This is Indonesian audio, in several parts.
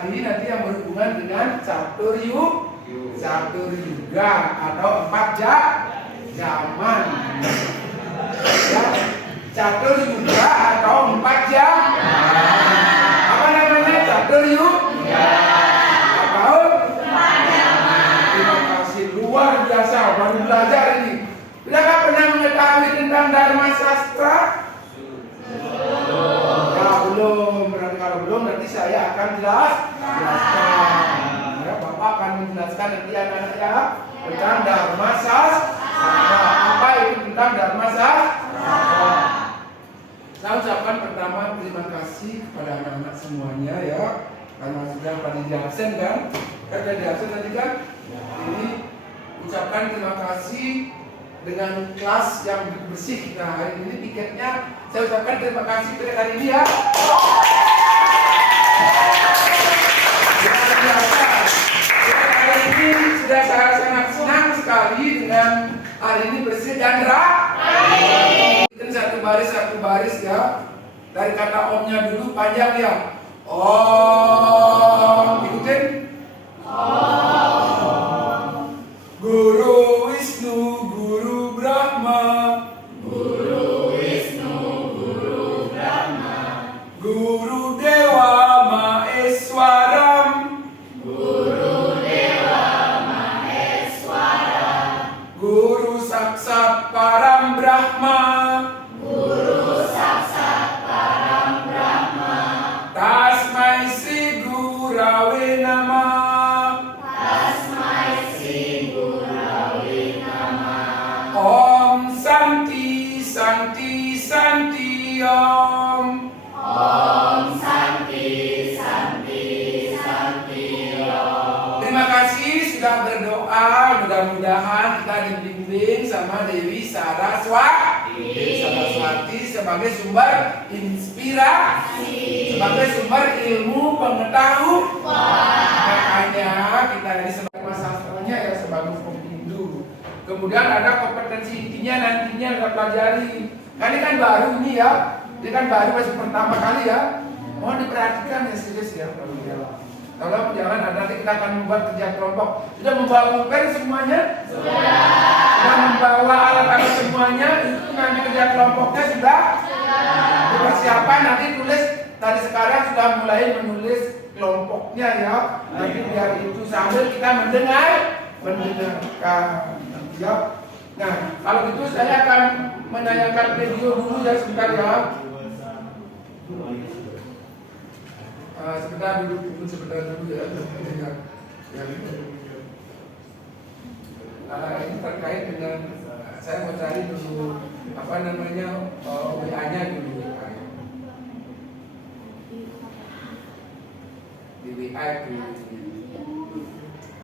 sekali nanti yang berhubungan dengan catur yuga atau 4 zaman. Ya, catur yuga atau 4 jam. Apa namanya? Catur yuga atau 4 zaman. Terima kasih, luar biasa, baru belajar ini. Sudahkah pernah mengetahui tentang Dharma Sastra? Ya, belum. Berarti kalau belum nanti saya akan jelaskan. Ya, Bapak akan menjelaskan nanti anak-anaknya tentang Dharma Sastra. Apa itu tentang Dharma Sastra? Saya ucapkan pertama terima kasih kepada anak-anak semuanya ya, karena sudah pada di absen kan? Karena di absen tadi kan? Ini ucapkan terima kasih dengan kelas yang bersih. Nah, hari ini tiketnya saya ucapkan terima kasih tiket hari ini ya. Luar biasa. Hari ini sudah saya sangat senang sekali dengan hari ini bersih dan rapi. Satu baris ya. Dari kata omnya dulu panjang ya. Om, ikutin. Om. Guru Wisnu, Guru Brahma. Guru Wisnu, Guru Brahma. Guru Dewa Maheswaram. Guru Dewa Maheswaram. Guru Saksat Param Brahma. Guru Saksat Param Brahma. Tasmai Sri Gurave Namah. Tasmai Sri Gurave Namah. Om Santi Santi Santi Om. Om Santi Santi Santi Om. Terima kasih sudah berdoa. Mudah-mudahan kita dibimbing sama Dewi Saraswati sebagai sumber inspirasi, sebagai sumber ilmu pengetahuan. Makanya kita ini sebagai sastranya ya sebagai pemindu. Kemudian ada kompetensi intinya nantinya kita pelajari. Nah, ini kan baru ini ya, ini kan baru masih pertama kali ya. Mohon diperhatikan ya serius ya. Kalau jangan ada nanti kita akan membuat kerja kelompok. Sudah membawa pulpen semuanya? Sudah membawa alat-alat semuanya? Itu nanti kerja kelompoknya sudah? Persiapan nanti tulis dari sekarang sudah mulai menulis kelompoknya ya. Nanti biar itu sambil kita mendengarkan ya. Nah, kalau gitu saya akan menanyakan video dulu ya sebentar ya. Sebentar dulu ya. Ini terkait dengan saya mau cari dulu apa namanya WA-nya dulu ya. Di WA itu.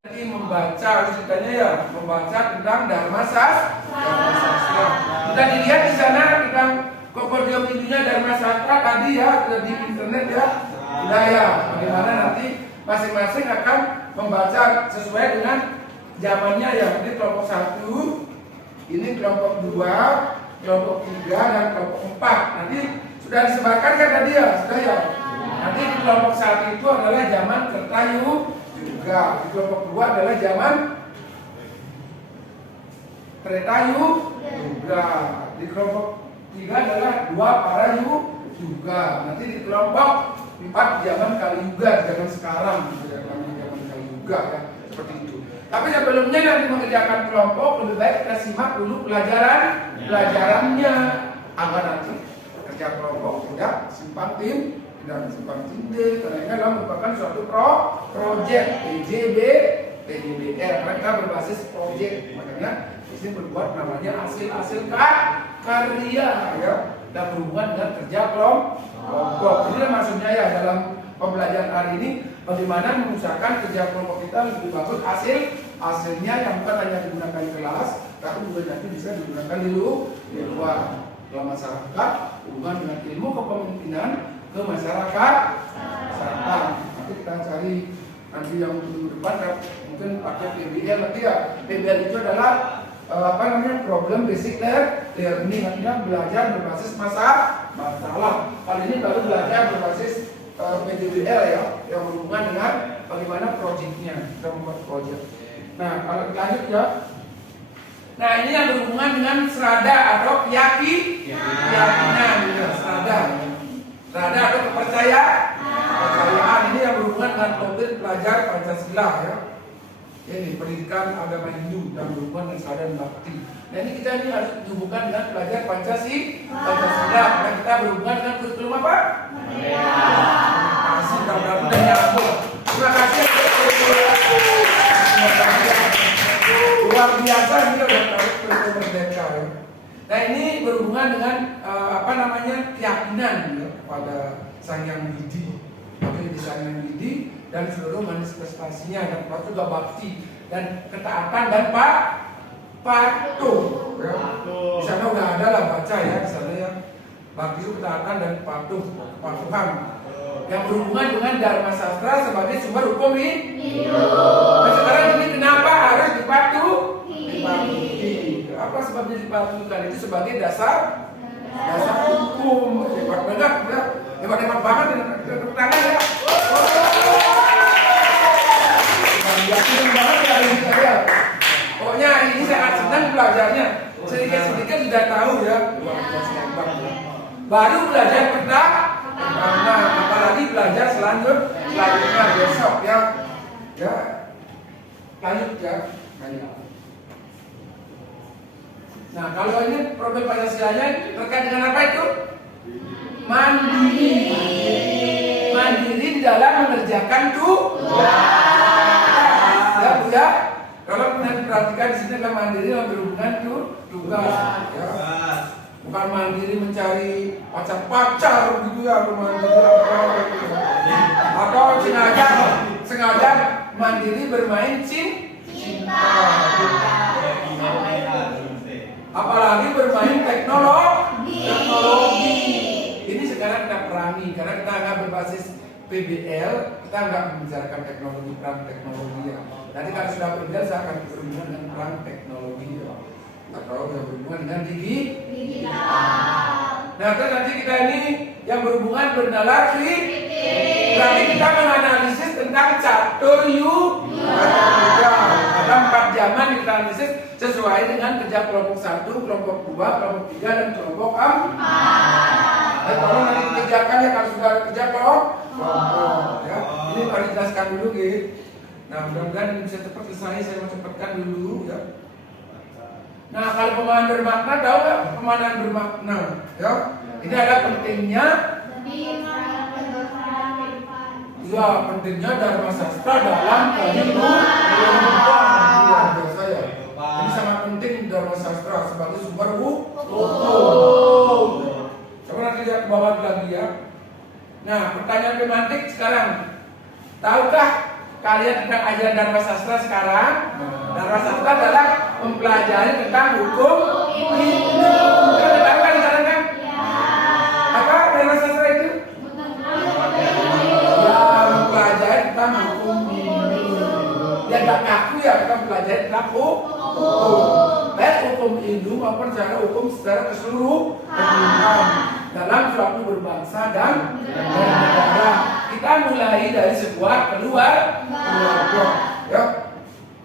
Nanti membaca ceritanya ya, membaca tentang Dharma Sastra. Kita dilihat di sana tentang video videonya Dharma Sastra tadi ya, sudah di internet ya. Sudah ya, bagaimana nanti masing-masing akan membaca sesuai dengan zamannya ya. Ini kelompok 1, ini kelompok 2, kelompok 3 dan kelompok 4. Nanti sudah disebarkan kan tadi ya, sudah ya. Nanti di kelompok 1 itu adalah zaman Kertayuga, di kelompok 2 adalah zaman Tretayuga, di kelompok 3 adalah 2 Parayuga. Nanti di kelompok 4 zaman Kaliyuga, zaman sekarang zaman Kaliyuga ya, seperti itu. Tapi sebelumnya nanti mengerjakan kelompok lebih baik kita simak dulu pelajarannya agar nanti kerja kelompok tidak simpang tim dan simpang tindih, karena ini adalah merupakan suatu project PJBR karena kita berbasis project, makanya di sini berbuat namanya hasil karya ya, dan berhubungan dengan kerja kelompok. Inilah maksudnya ya dalam pembelajaran hari ini, bagaimana mengusahakan kerja kelompok kita lebih bagus hasilnya yang bukan hanya digunakan di kelas, tapi juga nanti bisa digunakan di luar masyarakat, hubungan dengan ilmu kepemimpinan ke masyarakat. Nanti kita cari nanti yang minggu depan mungkin pakai PBL nanti ya. PBL itu adalah problem basic learning, artinya belajar berbasis masalah. Kali ini baru belajar berbasis PJBL ya, yang berhubungan dengan projectnya, kita membuat project. Nah, kalau lanjut ya. Nah, ini yang berhubungan dengan serada atau keyakinan, ya, serada atau kepercayaan. Ini yang berhubungan dengan topik pelajar Pancasila ya. Ini pendidikan agama Hindu dan berhubungan dengan serada dan bakti. Nah, ini kita ini harus dihubungkan dengan pelajar Pancasila. Karena kita berhubungan dengan kurikulum apa? Kasih mudah-mudahan nyambung. Terima kasih. Luar biasa ini udah tahu kurikulum merdeka ya. Nah, ini berhubungan dengan keyakinan ya, pada Sang Hyang Widi. Oke, di Sang Hyang Widi dan seluruh manifestasinya dan juga bakti dan ketaatan dan patuh. Ya. Di sana udah ada lah baca ya di sana ya. Bakti itu ketaatan dan kepatuhan yang berhubungan dengan Dharma Sastra sebagai sumber hukum hidup. Nah, sekarang ini kenapa harus dipatuhi? Apa sebabnya dipatuhkan? Itu sebagai dasar hukum. Hebat banget ya. Hebat banget tepuk tangan ya. Yakin banget ya ini saya. Pokoknya ini sangat senang belajarnya. Sedikit-sedikit sudah tahu ya. Baru belajar pertama, apalagi belajar selanjutnya besok ya. Ya. Lanjut ya. Nah, kalau ini problem Pancasilanya terkait dengan apa itu? Mandiri di dalam mengerjakan tugas. Ya. Kalau perhatikan di sini adalah mandiri yang berhubungan tugas. Ya. Bukan mandiri mencari pacar gitu ya, atau sengaja mandiri bermain cinta. Apalagi bermain teknologi. Ini sekarang kita perangi karena kita nggak berbasis PBL, kita nggak membicarakan perang teknologi ya. Nanti kalau sudah PBL saya akan berhubungan dengan perang teknologi ya. Atau yang berhubungan dengan digital. Nah, terus nanti kita ini yang berhubungan bernalar berarti kita menganalisis tentang catur yuga. Ada 4 zaman kita analisis sesuai dengan kerja kelompok 1, kelompok 2, kelompok 3 dan kelompok 4. Nah, kalau nanti dikerjakan ya kalau sudah kerja kelompok ya. Ini harus dijelaskan dulu gitu. Nah, mudah-mudahan ini bisa cepat selesai, saya mau cepatkan dulu ya. Nah, kalau pemahaman bermakna, tahu nggak pemahaman bermakna? Ya, ini adalah pentingnya. Ya, pentingnya Dharma Sastra dalam kehidupan. Saya. Ini sangat penting Dharma Sastra sebagai sumber hukum. Coba nanti lihat ke bawah lagi ya. Nah, pertanyaan pemantik sekarang. Tahukah kalian tentang ajaran Dharma Sastra sekarang? Dharma Sastra adalah mempelajari tentang hukum hidup. Kalian tahu kan sekarang kan? Apa Dharma Sastra itu? Ya, mempelajari tentang hukum hidup. Ya nggak kaku ya, kita mempelajari tentang hukum. Baik hukum hidup maupun secara keseluruhan dalam suatu berbangsa dan bernegara. Kita mulai dari sebuah keluarga. Ya.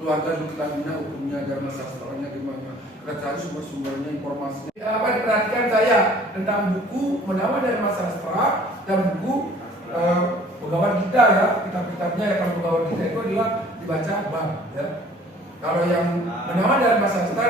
Keluarga dulu kita bina hukumnya, Dharma Sastranya gimana, kita cari sumber-sumbernya, informasinya. Ya, apa diperhatikan saya tentang buku Menawa Dharma Sastra dan buku Bhagavad Gita ya, kitab-kitabnya ya. Kalau Bhagavad Gita itu adalah dibaca bab ya. Kalau yang Menawa Dharma Sastra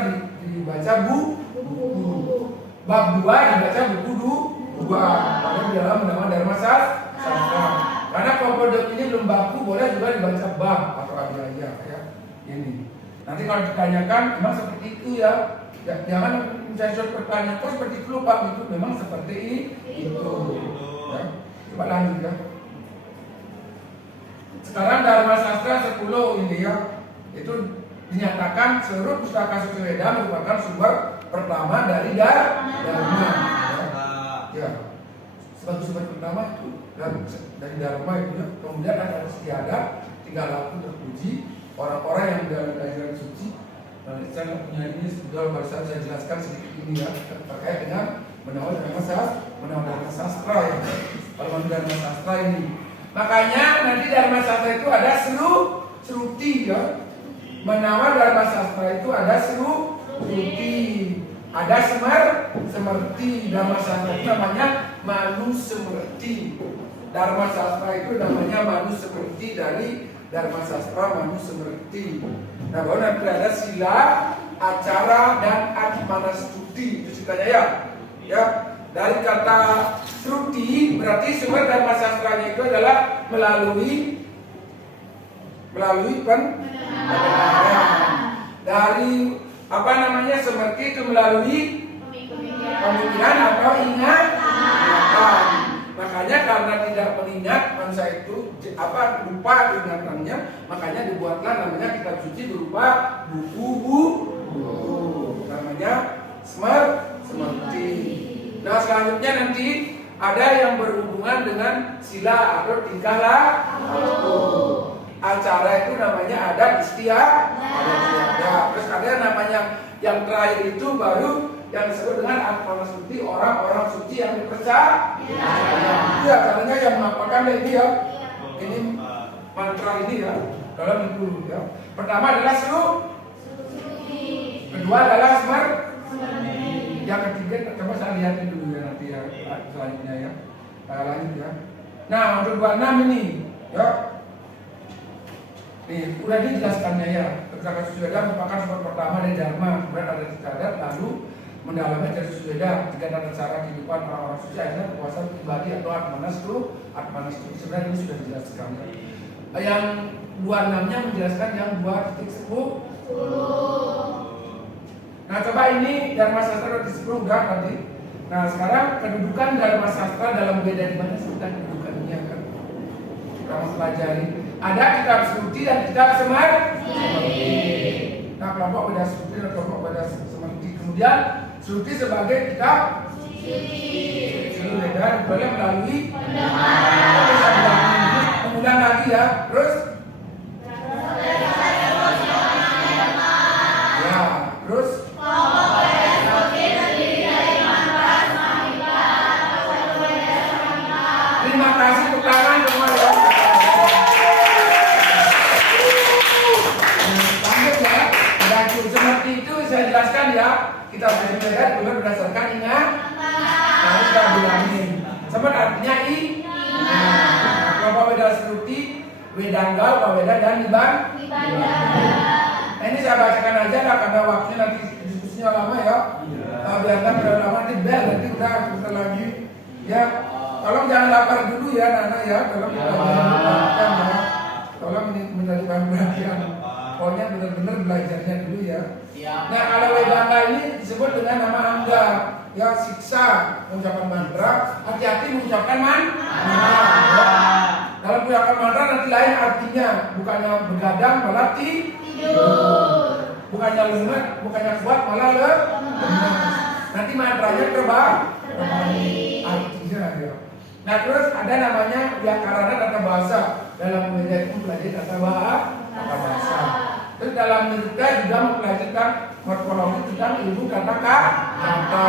dibaca buku. Bab 2 dibaca buku 2. Lalu di dalam Menawa Dharma Sastra. Karena kalau ini belum baku, boleh juga dibaca bab atau adilaya ya. Ini. Nanti kalau ditanyakan memang seperti itu ya. Jangan mencari suatu pertanyaan kok seperti itu lupa itu memang seperti itu. Ya. Coba lanjut ya. Sekarang Dharma Sastra 10 ini ya. Itu dinyatakan seluruh pustaka Suci Weda merupakan sumber pertama dari Dharma. Ya. Sebagai sumber pertama itu dari Dharma itu ya. Kemudian ada istiadat, tinggal laku terpuji. Orang-orang yang dalam ajaran suci, saya punya ini sudah barusan saya jelaskan sedikit ini ya terkait dengan Menawa Dharma Sastra ya. Kalau Dharma Sastra ini, makanya nanti Dharma Sastra itu ada Sruti ya. Menawa Dharma Sastra itu ada Sruti, ada Semerti. Dharma Sastra itu namanya Manusemerti. Dharma Sastra itu namanya Manusemerti dari Dharma Sastra Manusemerti. Nah, baru nanti ada sila, acara, dan atmanastuti. Itu ceritanya ya. Ya, dari kata Sruti berarti sumber Dharma Sastranya itu adalah melalui pendengaran. Dari apa namanya Semerti itu melalui pemikiran atau ingatan. Makanya karena tidak mengingat manusia itu lupa ingatannya, makanya dibuatlah namanya kitab suci berupa buku namanya Semerti. Nah, selanjutnya nanti ada yang berhubungan dengan sila atau tingkah laku. Acara itu namanya adat istiadat. Terus ada yang namanya yang terakhir itu baru yang disebut dengan atmanastuti, orang-orang suci yang dipercaya. Ya, caranya yang mengapakan ini ya. Ini mantra ini ya. Dalam itu ya. Pertama adalah Sruti. Kedua adalah Semerti. Yang ketiga coba saya lihatin dulu ya nanti ya selanjutnya ya. Lanjut ya. Nah, untuk 26 ini ya. Nih, udah dijelaskannya ya. Ketika Susweda merupakan sumber pertama dari Dharma, kemudian ada istiadat, lalu mendalami dari Susweda, tiga tata cara kehidupan orang-orang suci, akhirnya kekuasaan pribadi atau atmanastu. Sebenarnya ini sudah dijelaskan. Yang 26-nya menjelaskan yang 2.10. Nah, coba ini Dharma Sastra 2.10 enggak tadi. Nah, sekarang kedudukan Dharma Sastra dalam beda di mana sebentar kedudukannya kan? Kita pelajari. Ada kitab Sruti dan kitab Semerti. Nah, kelompok beda Sruti dan kelompok beda Semerti. Kemudian Sruti sebagai kitab suci beda boleh melalui pengulang lagi ya. Terus ya, terus terima kasih untuk tangan semua ya. Seperti itu saya jelaskan ya. Kita belajar juga berdasarkan ingat. Nah, kita bilangin. Seperti artinya kelompok beda Sruti, Wedanggal, Paweda dan Nibbana. Nah, ini saya bacakan aja lah karena waktunya nanti diskusinya lama ya. Biarkan udah lama nanti bel nanti udah sebentar lagi. Ya, tolong jangan lapar dulu ya Nana ya. Tolong kita jangan makan ya. Tolong menjadi bahan perhatian. Pokoknya benar-benar belajarnya dulu ya. Nah, kalau Wedangga ini disebut dengan nama Angga. Ya, siksa mengucapkan mantra. Hati-hati mengucapkan mantra. Dalam mengucapkan mantra nanti lain artinya. Bukannya begadang malah tidur. Bukannya lemah, bukannya kuat malah lemah. Nanti mantranya terbalik artinya ya. Nah, terus ada namanya Vyakarana tata bahasa. Dalam belajar itu mempelajari tata bahasa. Terus dalam Nirika juga mempelajari morfologi tentang ilmu kata-kata.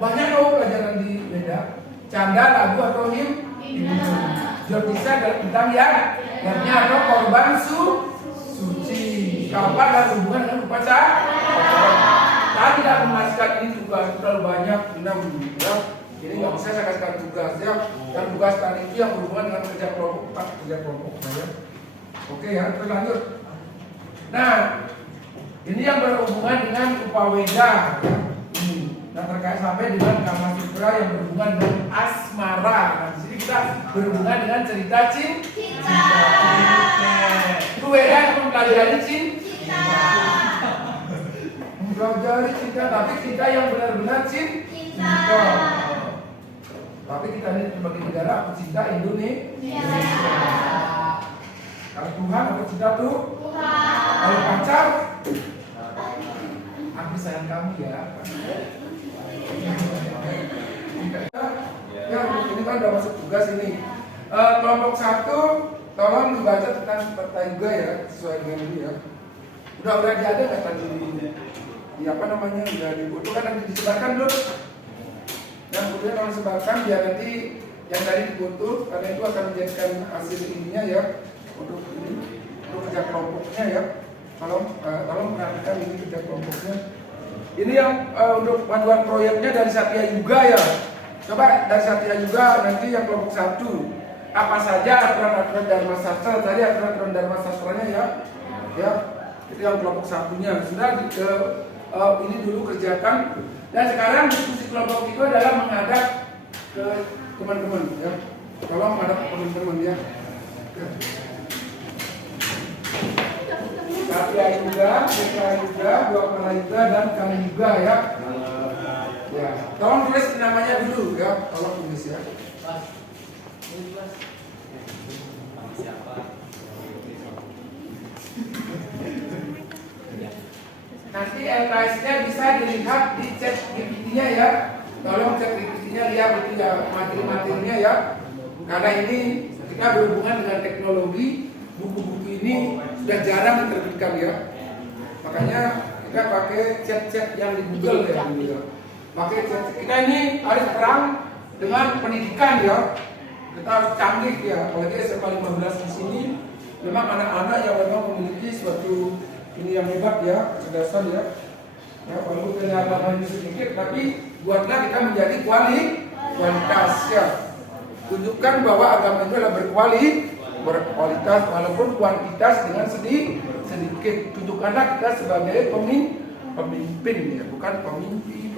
Banyak loh pelajaran di Veda. Canda, lagu atau himne. Jyotisa tentang yang atau korban suci. Keempat adalah hubungan dengan upacara. Saya tidak memasukkan ini juga terlalu banyak 6 ya. Jadi nggak bisa saya kasihkan tugas ya. Yang tugas tadi itu yang berhubungan dengan kerja kelompok, kerja kelompok ya. Oke ya, terus lanjut. Nah, ini yang berhubungan dengan Upaweda. Nah, terkait sampai dengan Kama Sutra yang berhubungan dengan asmara. Nah, di sini kita berhubungan dengan cerita cinta. Upaweda itu mempelajari cinta. Mempelajari cinta, tapi cinta yang benar-benar cinta. Tapi kita ini sebagai negara aku cinta Indonesia. Kalau Tuhan aku cinta tuh. Kalau pacar, aku sayang kamu ya. Ya, ini kan udah masuk tugas ini. Kelompok 1, tolong dibaca tentang Sparta juga ya, sesuai dengan ini ya. Udah diada nggak tadi di apa namanya udah dibutuhkan nanti disebarkan dulu. Yang kemudian kalau disebarkan biar nanti yang tadi dibutuh karena itu akan menjadikan hasil ininya ya untuk ini untuk kerja kelompok. satunya ya. Tolong perhatikan ini kerja kelompoknya. Ini yang untuk panduan proyeknya dari Satya Yuga ya. Coba dari Satya Yuga nanti yang kelompok 1. Apa saja aturan-aturan Dharma Sastra, tadi aturan-aturan Dharma Sastranya ya. Ya, itu yang kelompok 1-nya. Sudah ini dulu kerjakan. Dan sekarang diskusi kelompok itu adalah menghadap ke teman-teman ya. Tolong menghadap ke teman-teman ya. Satya Yuga, Seka Yuga, Dwapara Yuga, dan Kali Yuga ya. Ya, tolong tulis namanya dulu ya, tolong tulis ya. Nanti LKS-nya bisa dilihat di chat GPT-nya ya. Tolong chat GPT-nya lihat itu ya materi-materinya ya. Karena ini kita berhubungan dengan teknologi, buku-buku ini sudah jarang diterbitkan ya. Makanya kita pakai chat-chat yang di Google ya. Pakai chat. Kita ini harus perang dengan pendidikan ya. Kita harus canggih ya. Apalagi SMA 15 di sini memang anak-anak yang memang memiliki suatu ini yang hebat ya, kecerdasan ya. Ya, walaupun kenyataannya sedikit, tapi buatlah kita menjadi kualitas ya. Tunjukkan bahwa agama itu adalah berkualitas walaupun kuantitas dengan sedikit. Tunjukkanlah kita sebagai pemimpin ya, bukan pemimpin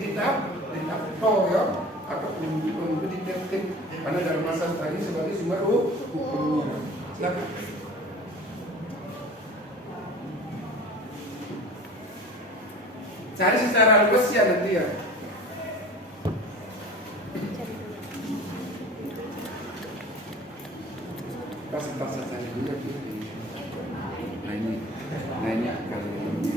diktator ya, atau pemimpin diktator. Karena dalam masa tadi sebagai sumber hukumnya. Silakan. Cari secara luas ya nanti ya. Pas saja dulu ya. Nah ini kali ini.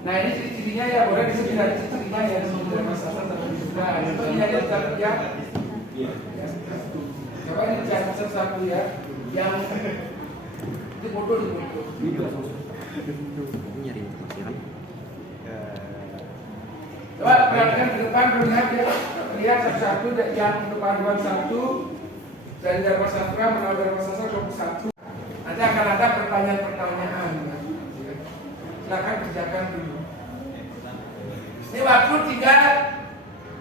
Nah ini ciri-cirinya ya, boleh disebut dari ciri-cirinya ya, sebenarnya masalah tapi sudah. Itu ini ada catat ya. Coba ini catat satu ya, yang itu foto di foto. Nyari informasi kan? Coba perhatikan ke depan, lihat ya, lihat satu-satu yang untuk panduan 1 dari Dharma Sastra melalui Dharma Sastra kelompok 1. Nanti akan ada pertanyaan-pertanyaan. Silakan kerjakan dulu. Ini waktu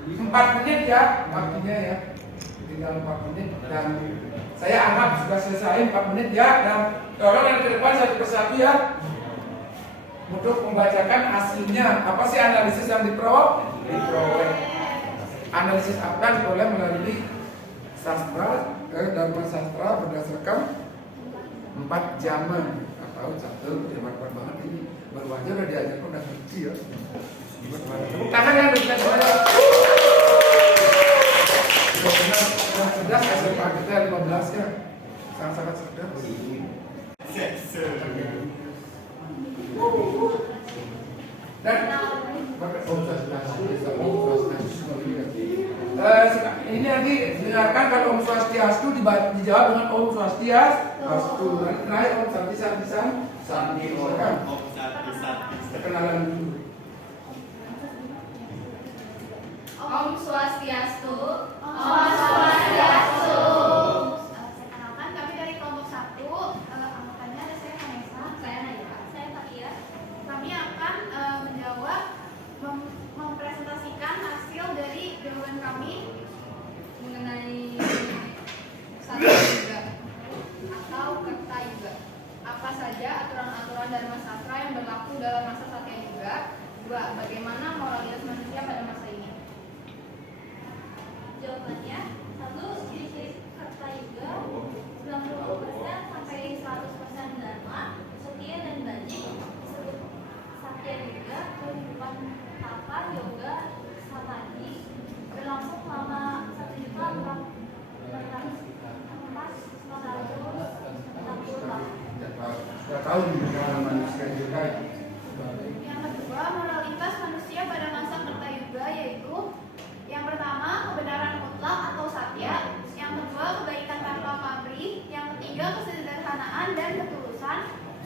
4 menit ya, waktunya ya, tinggal 4 menit dan saya anggap sudah selesai 4 menit ya, dan tolong yang ke depan satu persatu ya untuk membacakan hasilnya. Apa sih analisis yang diperoleh? Analisis apa diperoleh melalui sastra Dharma Sastra berdasarkan 4 zaman atau satu hebat banget ini. Baru aja udah diajarkan udah ngerti ya. Tepuk tangan ya untuk semuanya. Sudah cerdas SMA kita 15 ya, sangat-sangat cerdas. Dan ini nanti dengarkan kalau Om Swastiastu dijawab dengan Om Swastiastu. Nanti terakhir Om Santi perkenalan dulu. Om Swastiastu. Om Swastiastu. Saya kenalkan, kami dari kelompok 1. Angkatannya ada saya Vanessa, saya Naila, saya Takia. Kami akan menjawab, mempresentasikan hasil dari jawaban kami mengenai Satya Yuga atau Kerta Yuga. Apa saja aturan-aturan Dharma Sastra yang berlaku dalam masa Satya Yuga? 2. Bagaimana moralitas manusia pada masa ini? Jawabannya, 1. Ciri-ciri Kerta Yuga 90% sampai 100% Dharma, Setia dan Bajik disebut Satya Yuga, kehidupan tapa yoga samadhi berlangsung selama 1.460 Sudah tahu pengalaman manusia juga. Yang kedua, moralitas manusia pada masa Kerta Yuga yaitu yang pertama, kebenaran mutlak atau satya. Yang kedua, kebaikan tanpa pamrih. Yang ketiga, kesederhanaan dan ketulusan.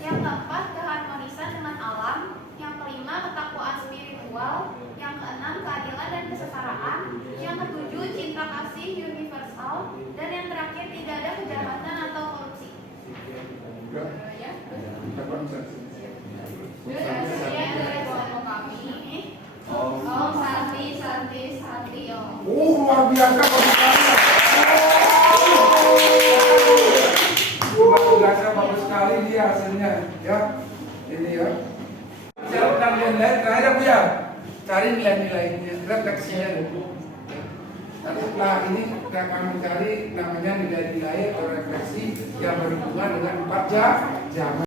Yang keempat, keharmonisan dengan alam. Yang kelima, ketakwaan spiritual. Yang keenam, keadilan dan kesetaraan. Yang ketujuh, cinta kasih universal. Dan yang terakhir, tidak ada kejahatan Hasilnya dari kelompok kami. Om Santi, Santi, Santi, Om. Luar biasa bagus sekali. Luar biasa bagus sekali dia hasilnya, ya. Ini ya. Jawab kalian lihat terakhir apa ya? Cari nilai-nilainya, refleksinya dulu. Nanti setelah ini kita akan mencari namanya nilai-nilai atau refleksi yang berhubungan dengan 4 jam.